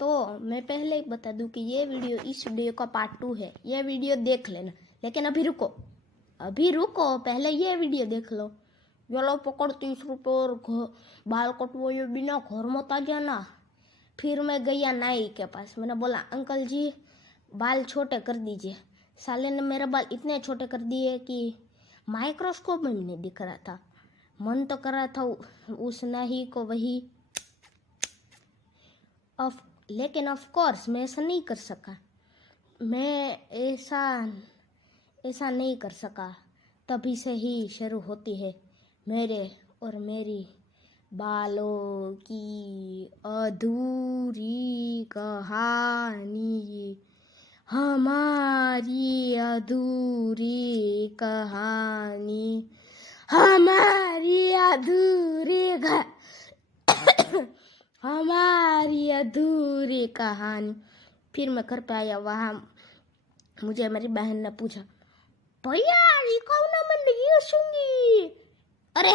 तो मैं पहले ही बता दूं कि ये वीडियो इस वीडियो का पार्ट 2 है। ये वीडियो देख लेना, लेकिन अभी रुको, पहले ये वीडियो देख लो। चलो पकड़ 30 रुपये और बाल कटवाए बिना घर मत आ जाना। फिर मैं गया नाई के पास, मैंने बोला अंकल जी बाल छोटे कर दीजिए। साले ने मेरे बाल इतने छोटे कर दिए कि माइक्रोस्कोप में भी नहीं दिख रहा था। मन तो कर रहा था उस नाई को वही, लेकिन ऑफ कोर्स मैं ऐसा नहीं कर सका। मैं ऐसा नहीं कर सका। तभी से ही शुरू होती है मेरे और मेरी बालों की अधूरी कहानी, हमारी अधूरी कहानी, हमारी अधूरी कहानी। फिर मैं घर पे आया, वहाँ मुझे मेरी बहन ने पूछा, भैया ये कौन है? मैं नहीं सुनगी। अरे